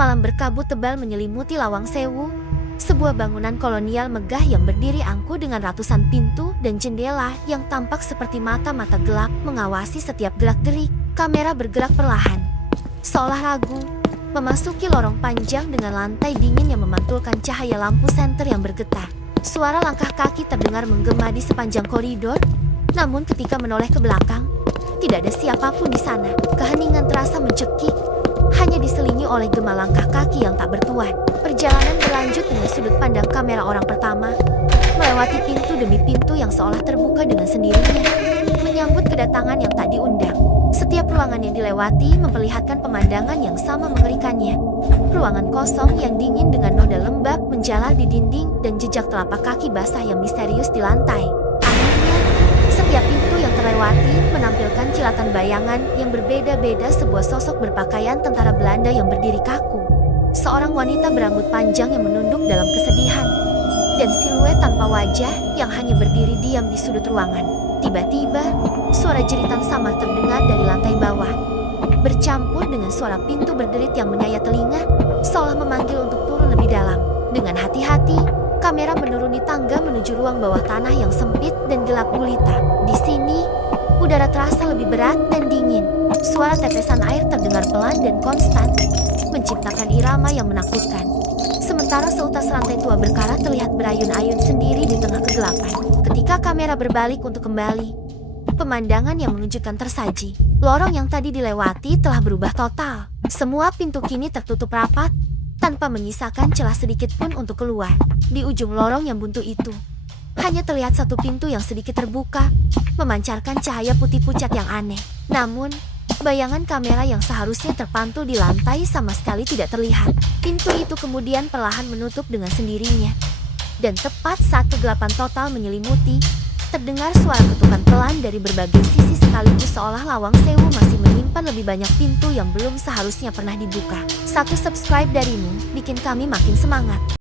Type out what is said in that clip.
Malam berkabut tebal menyelimuti Lawang Sewu, sebuah bangunan kolonial megah yang berdiri angkuh dengan ratusan pintu dan jendela yang tampak seperti mata-mata gelap mengawasi setiap gerak-gerik. Kamera bergerak perlahan, seolah ragu, memasuki lorong panjang dengan lantai dingin yang memantulkan cahaya lampu senter yang bergetar. Suara langkah kaki terdengar menggema di sepanjang koridor, namun ketika menoleh ke belakang, tidak ada siapapun di sana. Keheningan terasa mencekik, hanya diselingi oleh gema langkah kaki yang tak bertuan. Perjalanan berlanjut dengan sudut pandang kamera orang pertama, melewati pintu demi pintu yang seolah terbuka dengan sendirinya, menyambut kedatangan yang tak diundang. Setiap ruangan yang dilewati memperlihatkan pemandangan yang sama mengerikannya. Ruangan kosong yang dingin dengan noda lembab menjalar di dinding dan jejak telapak kaki basah yang misterius di lantai. Akhirnya, setiap pintu yang terlewati menampilkan kilatan bayangan yang berbeda-beda. Sebuah sosok berpakaian tentara Belanda yang berdiri kaku. Seorang wanita berambut panjang yang menunduk dalam kesedihan. Dan siluet tanpa wajah yang hanya berdiri diam di sudut ruangan. Tiba-tiba, suara jeritan samar terdengar dari lantai bawah, bercampur dengan suara pintu berderit yang menyayat telinga, seolah memanggil untuk turun lebih dalam. Dengan hati-hati, kamera menuruni tangga menuju ruang bawah tanah yang sempit dan gelap gulita. Di sini, udara terasa lebih berat dan dingin. Suara tetesan air terdengar pelan dan konstan, menciptakan irama yang menakutkan. Sementara seutas rantai tua berkarat terlihat berayun-ayun sendiri di tengah kegelapan. Ketika kamera berbalik untuk kembali, pemandangan yang mengejutkan tersaji. Lorong yang tadi dilewati telah berubah total. Semua pintu kini tertutup rapat, tanpa menyisakan celah sedikit pun untuk keluar. Di ujung lorong yang buntu itu, hanya terlihat satu pintu yang sedikit terbuka, memancarkan cahaya putih pucat yang aneh. Namun, bayangan kamera yang seharusnya terpantul di lantai sama sekali tidak terlihat. Pintu itu kemudian perlahan menutup dengan sendirinya. Dan tepat saat kegelapan total menyelimuti, terdengar suara ketukan pelan dari berbagai sisi sekaligus, seolah Lawang Sewu masih menyimpan lebih banyak pintu yang belum seharusnya pernah dibuka. Satu subscribe darimu bikin kami makin semangat.